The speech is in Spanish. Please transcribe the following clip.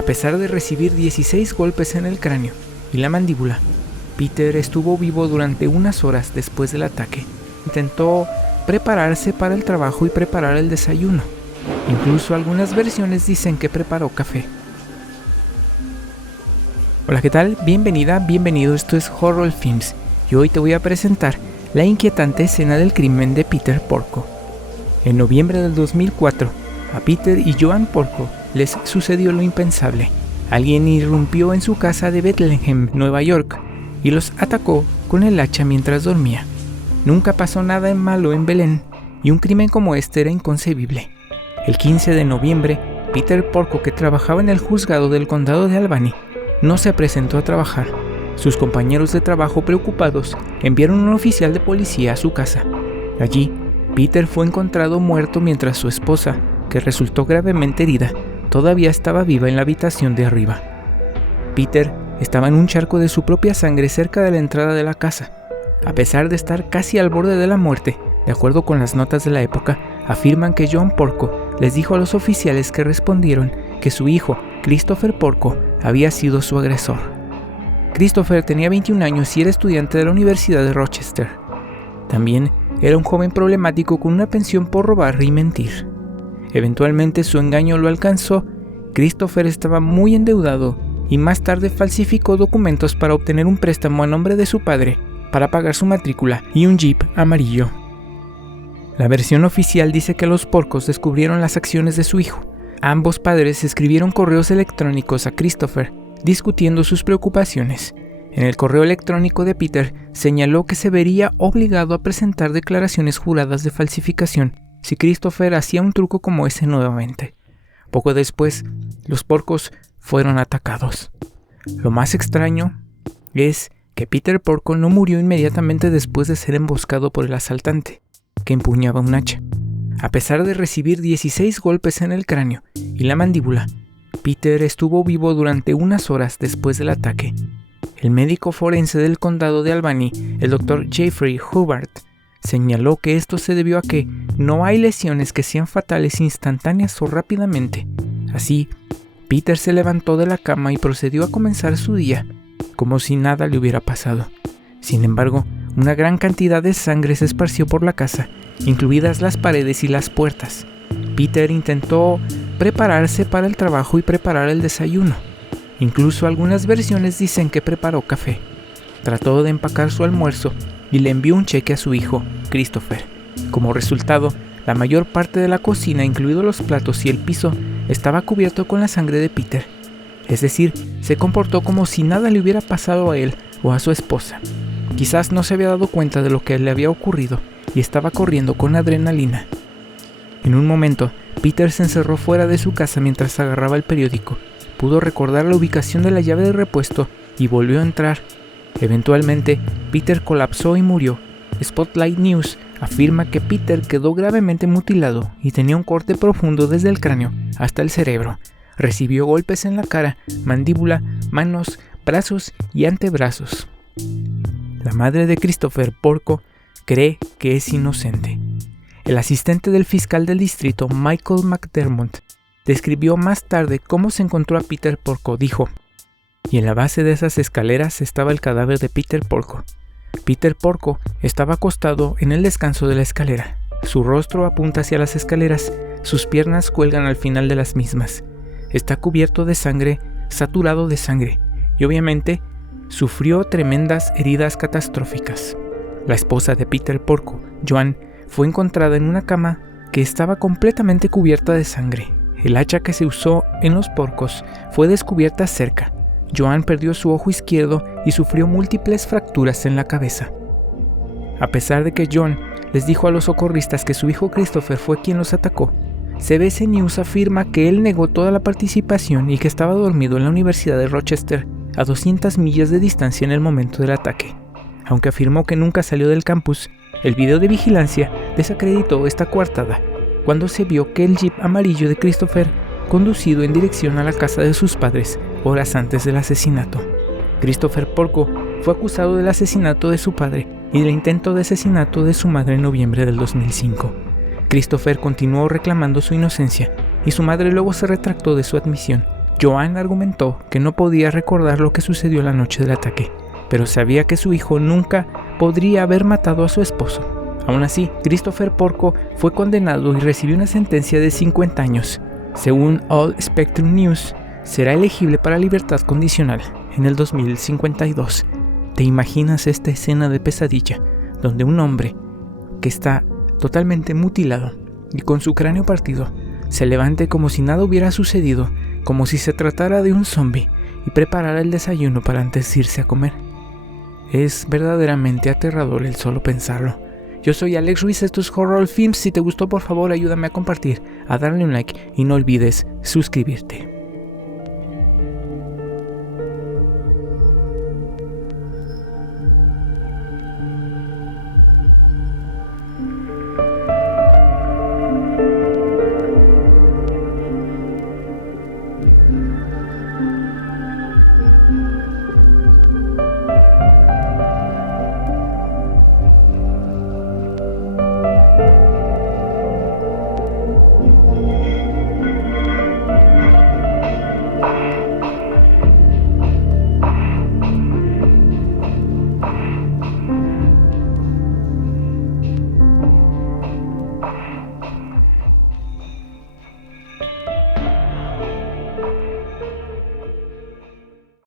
A pesar de recibir 16 golpes en el cráneo y la mandíbula, Peter estuvo vivo durante unas horas después del ataque. Intentó prepararse para el trabajo y preparar el desayuno. Incluso algunas versiones dicen que preparó café. Hola, ¿qué tal? Bienvenido, esto es Horror Films y hoy te voy a presentar la inquietante escena del crimen de Peter Porco. En noviembre del 2004, a Peter y Joan Porco les sucedió lo impensable. Alguien irrumpió en su casa de Bethlehem, Nueva York, y los atacó con el hacha mientras dormía. Nunca pasó nada malo en Belén, y un crimen como este era inconcebible. El 15 de noviembre, Peter Porco, que trabajaba en el juzgado del condado de Albany, no se presentó a trabajar. Sus compañeros de trabajo, preocupados, enviaron un oficial de policía a su casa. Allí, Peter fue encontrado muerto mientras su esposa, que resultó gravemente herida, todavía estaba viva en la habitación de arriba. Peter estaba en un charco de su propia sangre cerca de la entrada de la casa. A pesar de estar casi al borde de la muerte, de acuerdo con las notas de la época, afirman que Joan Porco les dijo a los oficiales que respondieron que su hijo, Christopher Porco, había sido su agresor. Christopher tenía 21 años y era estudiante de la Universidad de Rochester. También era un joven problemático con una pensión por robar y mentir. Eventualmente su engaño lo alcanzó. Christopher estaba muy endeudado y más tarde falsificó documentos para obtener un préstamo a nombre de su padre para pagar su matrícula y un Jeep amarillo. La versión oficial dice que los Porcos descubrieron las acciones de su hijo. Ambos padres escribieron correos electrónicos a Christopher discutiendo sus preocupaciones. En el correo electrónico de Peter señaló que se vería obligado a presentar declaraciones juradas de falsificación si Christopher hacía un truco como ese nuevamente. Poco después, los Porcos fueron atacados. Lo más extraño es que Peter Porco no murió inmediatamente después de ser emboscado por el asaltante, que empuñaba un hacha. A pesar de recibir 16 golpes en el cráneo y la mandíbula, Peter estuvo vivo durante unas horas después del ataque. El médico forense del condado de Albany, el Dr. Jeffrey Hubbard, señaló que esto se debió a que no hay lesiones que sean fatales instantáneas o rápidamente. Así, Peter se levantó de la cama y procedió a comenzar su día, como si nada le hubiera pasado. Sin embargo, una gran cantidad de sangre se esparció por la casa, incluidas las paredes y las puertas. Peter intentó prepararse para el trabajo y preparar el desayuno. Incluso algunas versiones dicen que preparó café. Trató de empacar su almuerzo y le envió un cheque a su hijo, Christopher. Como resultado, la mayor parte de la cocina, incluidos los platos y el piso, estaba cubierto con la sangre de Peter. Es decir, se comportó como si nada le hubiera pasado a él o a su esposa. Quizás no se había dado cuenta de lo que le había ocurrido y estaba corriendo con adrenalina. En un momento, Peter se encerró fuera de su casa mientras agarraba el periódico. Pudo recordar la ubicación de la llave de repuesto y volvió a entrar. Eventualmente, Peter colapsó y murió. Spotlight News afirma que Peter quedó gravemente mutilado y tenía un corte profundo desde el cráneo hasta el cerebro. Recibió golpes en la cara, mandíbula, manos, brazos y antebrazos. La madre de Christopher Porco cree que es inocente. El asistente del fiscal del distrito, Michael McDermott, describió más tarde cómo se encontró a Peter Porco. Dijo: "Y en la base de esas escaleras estaba el cadáver de Peter Porco. Peter Porco estaba acostado en el descanso de la escalera. Su rostro apunta hacia las escaleras, sus piernas cuelgan al final de las mismas. Está cubierto de sangre, saturado de sangre, y obviamente sufrió tremendas heridas catastróficas". La esposa de Peter Porco, Joan, fue encontrada en una cama que estaba completamente cubierta de sangre. El hacha que se usó en los Porcos fue descubierta cerca. Joan perdió su ojo izquierdo y sufrió múltiples fracturas en la cabeza. A pesar de que John les dijo a los socorristas que su hijo Christopher fue quien los atacó, CBS News afirma que él negó toda la participación y que estaba dormido en la Universidad de Rochester, a 200 millas de distancia en el momento del ataque. Aunque afirmó que nunca salió del campus, el video de vigilancia desacreditó esta coartada cuando se vio que el Jeep amarillo de Christopher conducido en dirección a la casa de sus padres horas antes del asesinato. Christopher Porco fue acusado del asesinato de su padre y del intento de asesinato de su madre en noviembre del 2005. Christopher continuó reclamando su inocencia y su madre luego se retractó de su admisión, Joanne argumentó que no podía recordar lo que sucedió la noche del ataque, pero sabía que su hijo nunca podría haber matado a su esposo. Aún así, Christopher Porco fue condenado y recibió una sentencia de 50 años. Según All Spectrum News, será elegible para libertad condicional en el 2052. ¿Te imaginas esta escena de pesadilla donde un hombre que está totalmente mutilado y con su cráneo partido se levante como si nada hubiera sucedido, como si se tratara de un zombie, y preparara el desayuno para antes de irse a comer? Es verdaderamente aterrador el solo pensarlo. Yo soy Alex Ruiz, esto es Horror Films. Si te gustó, por favor ayúdame a compartir, a darle un like y no olvides suscribirte.